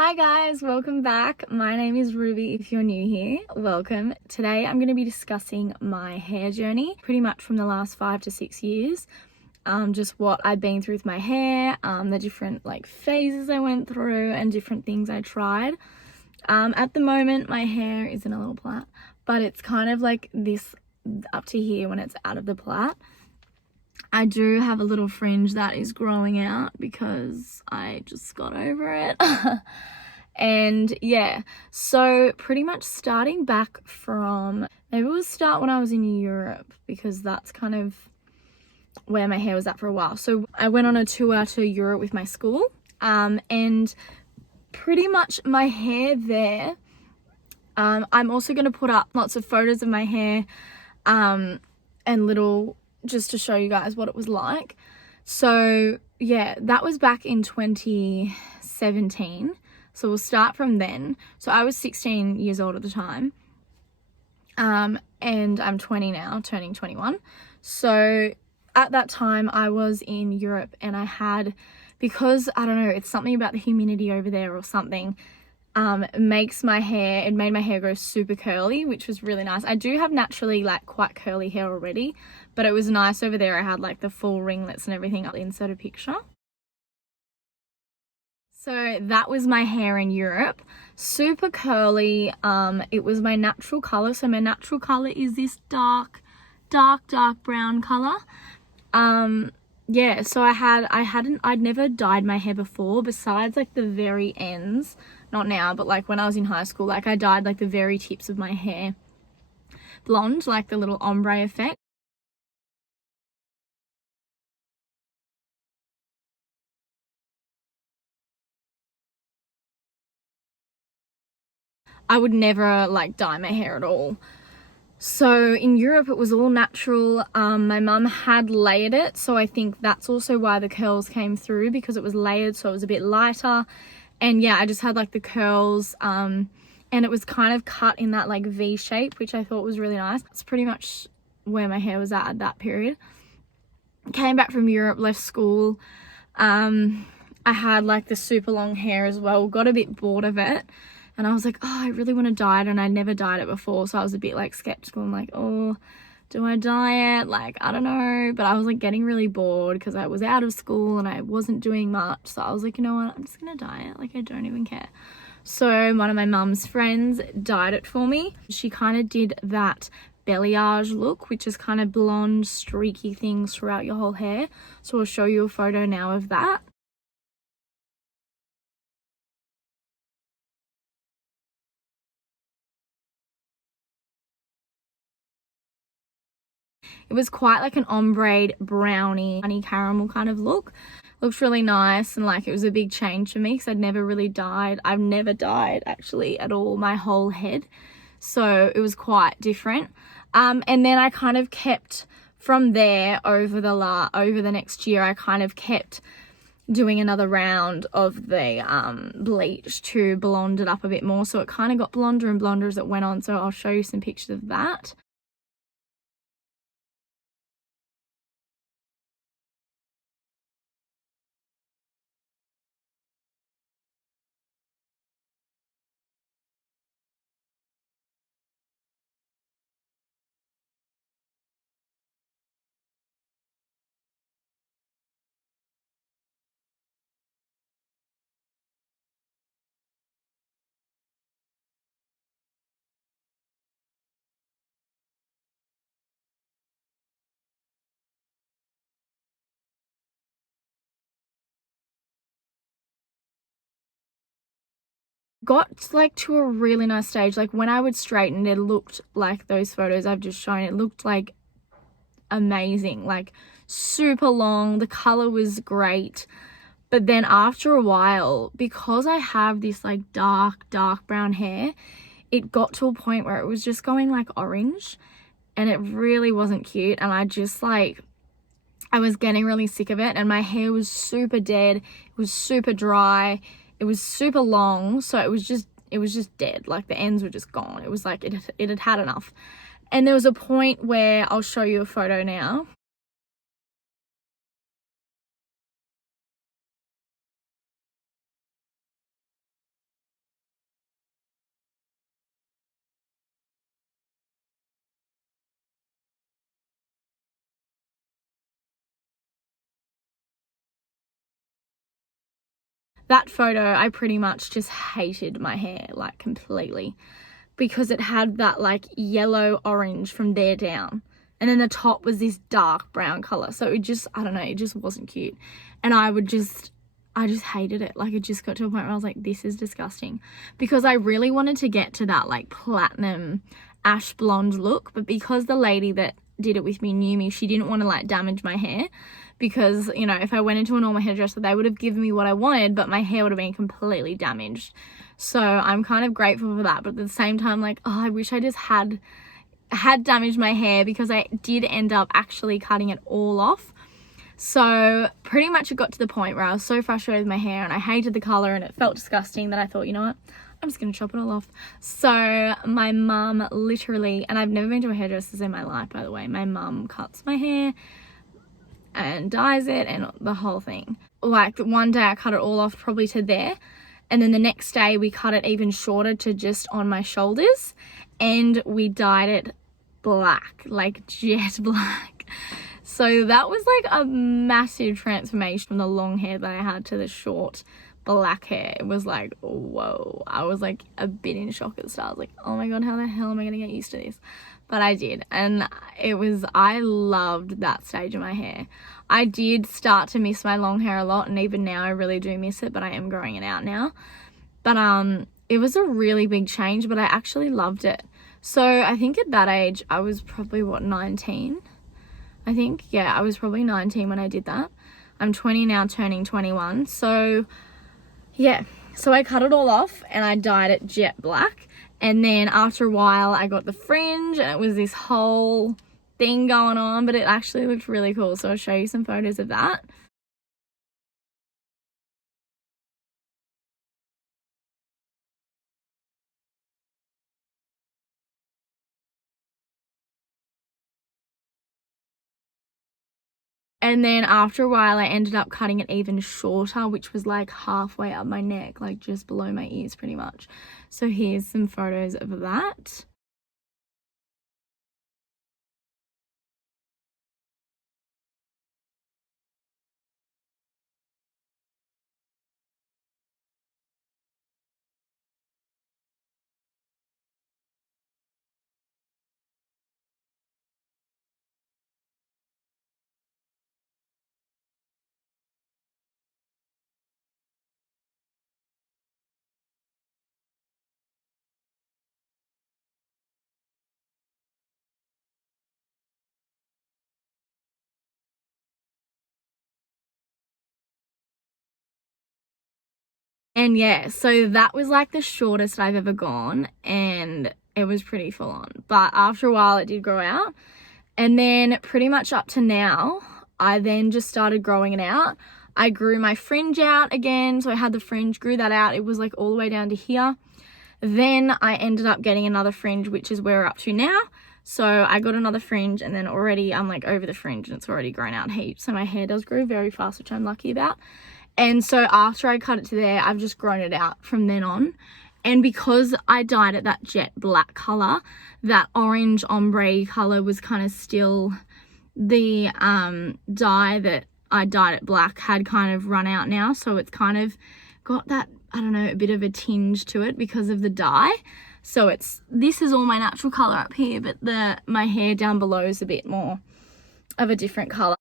Hi guys, welcome back. My name is Ruby. If you're new here, welcome. Today I'm going to be discussing my hair journey, pretty much from the last 5 to 6 years. Just what I've been through with my hair, the different phases I went through and different things I tried. At the moment my hair is in a little plait, but it's kind of like this up to here when it's out of the plait. I do have a little fringe that is growing out because I just got over it. And yeah, so pretty much starting back from, maybe we'll start when I was in Europe because that's kind of where my hair was at for a while. So I went on a tour to Europe with my school, and pretty much my hair there, I'm also going to put up lots of photos of my hair, and just to show you guys what it was like. So yeah, that was back in 2017. So we'll start from then. So I was 16 years old at the time. And I'm 20 now, turning 21. So at that time I was in Europe and I had, because I don't know, it's something about the humidity over there or something, it made my hair grow super curly, which was really nice. I do have naturally quite curly hair already, but it was nice over there. I had the full ringlets and everything. I'll insert a picture. So that was my hair in Europe, super curly. It was my natural color. So my natural color is this dark brown color. Yeah, so I'd never dyed my hair before, besides the very ends. Not now, but when I was in high school, I dyed the very tips of my hair blonde, the little ombre effect. I would never dye my hair at all. So in Europe it was all natural. My mum had layered it, so I think that's also why the curls came through, because it was layered, so it was a bit lighter. And yeah, I just had the curls, and it was kind of cut in that V shape, which I thought was really nice. That's pretty much where my hair was at that period. Came back from Europe, left school. I had the super long hair as well, got a bit bored of it. And I was like, oh, I really want to dye it. And I never dyed it before. So I was a bit skeptical. I'm oh, do I dye it? I don't know. But I was getting really bored because I was out of school and I wasn't doing much. So I was like, you know what? I'm just going to dye it. I don't even care. So one of my mum's friends dyed it for me. She kind of did that balayage look, which is kind of blonde, streaky things throughout your whole hair. So I'll show you a photo now of that. It was quite an ombre brownie honey caramel kind of look. Looked really nice, and it was a big change for me because I'd never really dyed. I've never dyed actually at all my whole head, so it was quite different. And then I kind of kept from there over the next year. I kind of kept doing another round of the bleach to blonde it up a bit more, so it kind of got blonder and blonder as it went on. So I'll show you some pictures of that. Got to a really nice stage. When I would straighten it, looked like those photos I've just shown. It looked amazing, super long. The color was great. But then after a while, because I have this dark brown hair, it got to a point where it was just going orange, and it really wasn't cute. And I just I was getting really sick of it, and my hair was super dead. It was super dry. It was super long, so it was just dead. The ends were just gone. It was it had had enough. And there was a point where, I'll show you a photo now. that photo, I pretty much just hated my hair, like, completely, because it had that, like, yellow orange from there down, and then the top was this dark brown color. So it just, I don't know, it just wasn't cute. And I just hated it. Like, it just got to a point where I was like, this is disgusting, because I really wanted to get to that, like, platinum ash blonde look, but because the lady that did it with me knew me, she didn't want to, like, damage my hair, because, you know, if I went into a normal hairdresser, they would have given me what I wanted, but my hair would have been completely damaged. So I'm kind of grateful for that, but at the same time, like, oh, I wish I just had damaged my hair, because I did end up actually cutting it all off. So pretty much it got to the point where I was so frustrated with my hair and I hated the color and it felt disgusting that I thought, you know what, I'm just going to chop it all off. So my mum literally, and I've never been to a hairdresser in my life, by the way, my mum cuts my hair and dyes it and the whole thing. Like, one day I cut it all off probably to there, and then the next day we cut it even shorter to just on my shoulders, and we dyed it black, like jet black. So that was like a massive transformation from the long hair that I had to the short black hair. It was like, whoa. I was like a bit in shock at the start. I was like, oh my god, how the hell am I gonna get used to this? But I did, and I loved that stage of my hair. I did start to miss my long hair a lot, and even now I really do miss it, but I am growing it out now. But it was a really big change, but I actually loved it. So I think at that age I was probably, what, 19? I think, yeah, I was probably 19 when I did that. I'm 20 now, turning 21. So yeah, so I cut it all off and I dyed it jet black. And then after a while I got the fringe, and it was this whole thing going on, but it actually looked really cool. So I'll show you some photos of that. And then after a while I ended up cutting it even shorter, which was like halfway up my neck, like just below my ears pretty much. So here's some photos of that. And yeah, so that was like the shortest I've ever gone, and it was pretty full on. But after a while it did grow out, and then pretty much up to now, I then just started growing it out. I grew my fringe out again, so I had the fringe, grew that out. It was like all the way down to here. Then I ended up getting another fringe, which is where we're up to now. So I got another fringe, and then already I'm like over the fringe and it's already grown out heaps. So my hair does grow very fast, which I'm lucky about. And so after I cut it to there, I've just grown it out from then on. And because I dyed it that jet black color, that orange ombre color was kind of still, the dye that I dyed it black had kind of run out now. So it's kind of got that, I don't know, a bit of a tinge to it because of the dye. So this is all my natural color up here, but my hair down below is a bit more of a different color.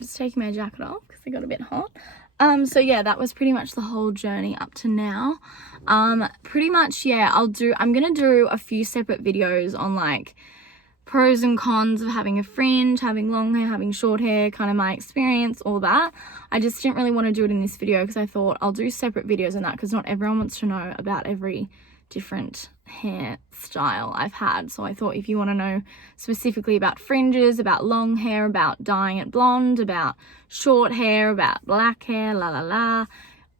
Just taking my jacket off because it got a bit hot. So yeah, that was pretty much the whole journey up to now. Pretty much, yeah, I'm gonna do a few separate videos on like pros and cons of having a fringe, having long hair, having short hair, kind of my experience, all that. I just didn't really want to do it in this video because I thought I'll do separate videos on that, because not everyone wants to know about every different hairstyle I've had. So I thought if you want to know specifically about fringes, about long hair, about dyeing it blonde, about short hair, about black hair,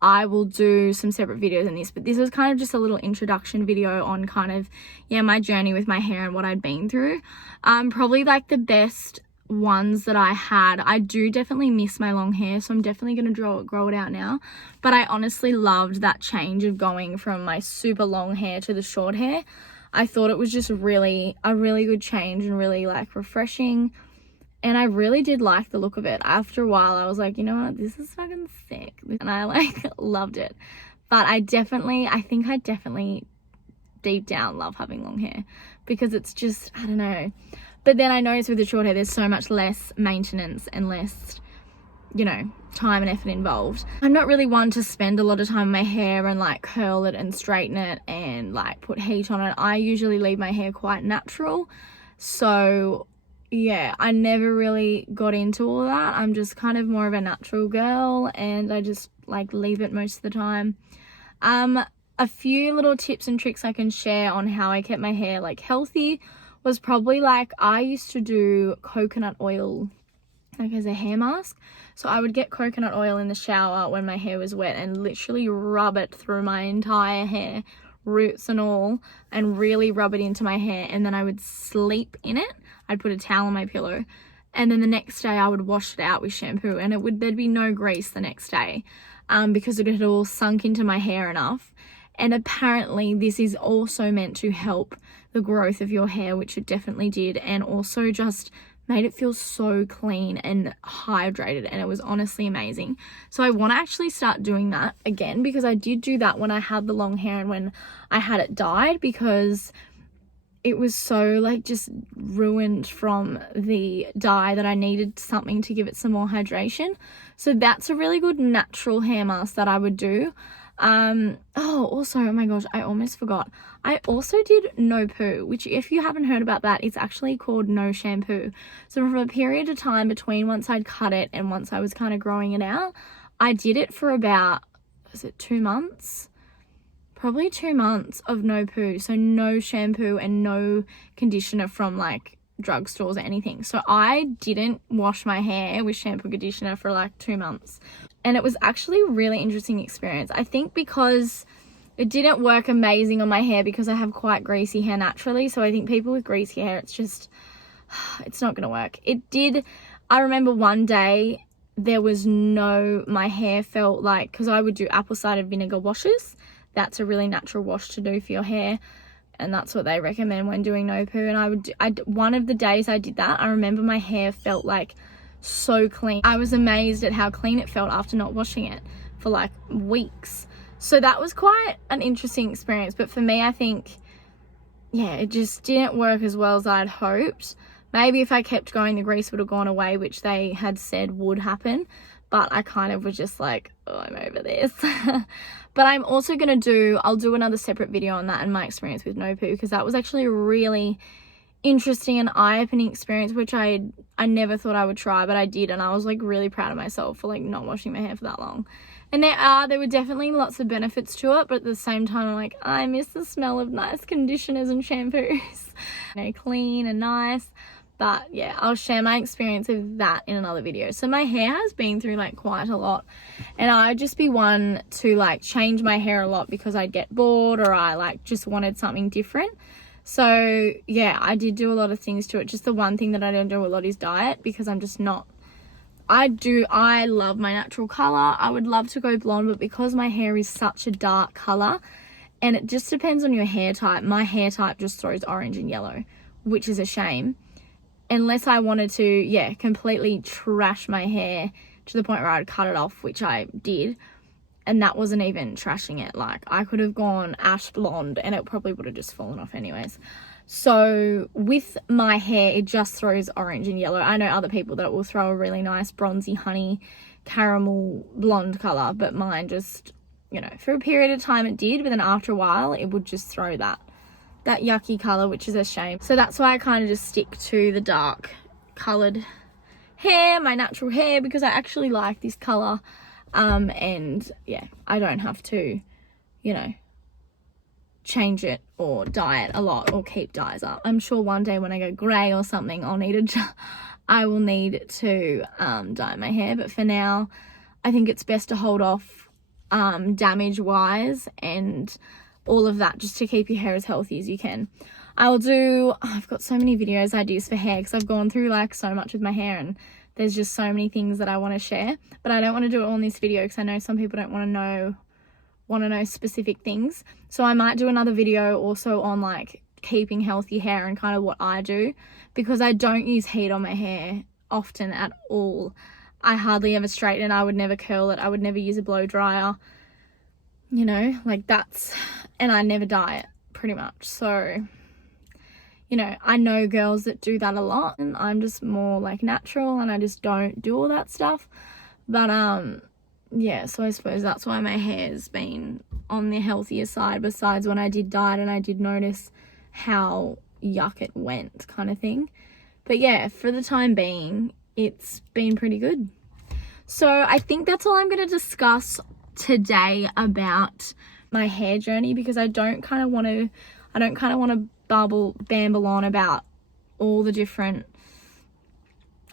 I will do some separate videos on this, but this was kind of just a little introduction video on kind of, yeah, my journey with my hair and what I'd been through. Probably like the best ones that I had. I do definitely miss my long hair, so I'm definitely going to grow it out now, but I honestly loved that change of going from my super long hair to the short hair. I thought it was just a really good change and really like refreshing. And I really did like the look of it. After a while, I was like, you know what, this is fucking sick. And I like loved it. But I think I definitely deep down love having long hair because it's just, I don't know. But then I noticed with the short hair, there's so much less maintenance and less, you know, time and effort involved. I'm not really one to spend a lot of time on my hair and like curl it and straighten it and like put heat on it. I usually leave my hair quite natural. So yeah, I never really got into all that. I'm just kind of more of a natural girl and I just like leave it most of the time. A few little tips and tricks I can share on how I kept my hair like healthy was probably like I used to do coconut oil like as a hair mask. So I would get coconut oil in the shower when my hair was wet and literally rub it through my entire hair, roots and all, and really rub it into my hair, and then I would sleep in it. I'd put a towel on my pillow, and then the next day I would wash it out with shampoo, and there'd be no grease the next day because it had all sunk into my hair enough. And apparently this is also meant to help the growth of your hair, which it definitely did, and also just made it feel so clean and hydrated, and it was honestly amazing. So I want to actually start doing that again because I did do that when I had the long hair and when I had it dyed, because it was so like just ruined from the dye that I needed something to give it some more hydration. So that's a really good natural hair mask that I would do. Also, oh my gosh, I almost forgot. I also did no poo, which if you haven't heard about that, it's actually called no shampoo. So from a period of time between once I'd cut it and once I was kind of growing it out, I did it for about, was it 2 months? Probably 2 months of no poo. So no shampoo and no conditioner from like drugstores or anything. So I didn't wash my hair with shampoo and conditioner for like 2 months. And it was actually a really interesting experience. I think because it didn't work amazing on my hair because I have quite greasy hair naturally. So I think people with greasy hair, it's just, it's not going to work. It did. I remember one day my hair felt like, because I would do apple cider vinegar washes. That's a really natural wash to do for your hair. And that's what they recommend when doing no poo. And one of the days I did that, I remember my hair felt like so clean. I was amazed at how clean it felt after not washing it for like weeks. So that was quite an interesting experience. But for me, I think, yeah, it just didn't work as well as I'd hoped. Maybe if I kept going, the grease would have gone away, which they had said would happen. But I kind of was just like, oh, I'm over this. But I'm also going to I'll do another separate video on that and my experience with no poo, because that was actually a really interesting and eye-opening experience, which I never thought I would try, but I did. And I was like really proud of myself for like not washing my hair for that long. And there were definitely lots of benefits to it, but at the same time, I'm like, I miss the smell of nice conditioners and shampoos. Clean and nice. But yeah, I'll share my experience of that in another video. So my hair has been through like quite a lot, and I'd just be one to like change my hair a lot because I'd get bored or I like just wanted something different. So yeah, I did do a lot of things to it. Just the one thing that I don't do a lot is dye it, because I'm just not, I love my natural color. I would love to go blonde, but because my hair is such a dark color, and it just depends on your hair type, my hair type just throws orange and yellow, which is a shame. Unless I wanted to, yeah, completely trash my hair to the point where I'd cut it off, which I did. And that wasn't even trashing it. Like, I could have gone ash blonde and it probably would have just fallen off anyways. So with my hair, it just throws orange and yellow. I know other people that will throw a really nice bronzy honey caramel blonde color, but mine just, you know, for a period of time it did, but then after a while it would just throw that yucky color, which is a shame. So that's why I kind of just stick to the dark colored hair, my natural hair, because I actually like this color. And yeah, I don't have to, you know, change it or dye it a lot or keep dyes up. I'm sure one day when I go grey or something, I will need to dye my hair, but for now I think it's best to hold off damage wise and all of that, just to keep your hair as healthy as you can. I've got so many videos ideas for hair because I've gone through like so much with my hair, and there's just so many things that I want to share, but I don't want to do it all in this video because I know some people don't want to know specific things. So I might do another video also on like keeping healthy hair and kind of what I do, because I don't use heat on my hair often at all. I hardly ever straighten it. I would never curl it. I would never use a blow dryer, you know, like and I never dye it pretty much. So, you know, I know girls that do that a lot, and I'm just more like natural and I just don't do all that stuff. But yeah, so I suppose that's why my hair's been on the healthier side, besides when I did dye it and I did notice how yuck it went kind of thing. But yeah, for the time being, it's been pretty good. So I think that's all I'm going to discuss today about my hair journey, because I don't kind of want to bamble on about all the different,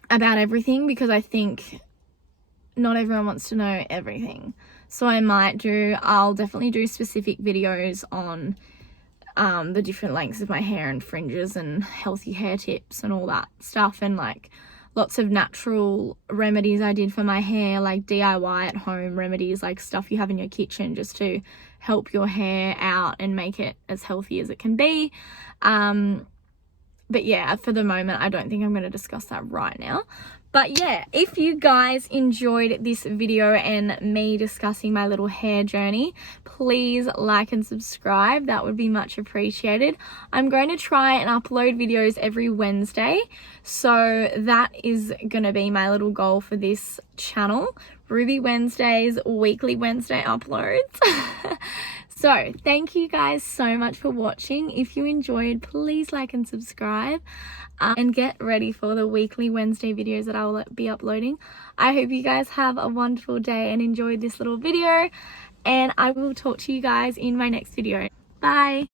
about everything, because I think not everyone wants to know everything. So I'll definitely do specific videos on the different lengths of my hair and fringes and healthy hair tips and all that stuff, and like lots of natural remedies I did for my hair, like DIY at home remedies, like stuff you have in your kitchen just to help your hair out and make it as healthy as it can be. But yeah, for the moment, I don't think I'm going to discuss that right now. But yeah, if you guys enjoyed this video and me discussing my little hair journey, please like and subscribe. That would be much appreciated. I'm going to try and upload videos every Wednesday. So that is going to be my little goal for this channel. Ruby Wednesdays, weekly Wednesday uploads. So thank you guys so much for watching. If you enjoyed, please like and subscribe, and get ready for the weekly Wednesday videos that I will be uploading. I hope you guys have a wonderful day and enjoyed this little video, and I will talk to you guys in my next video. Bye.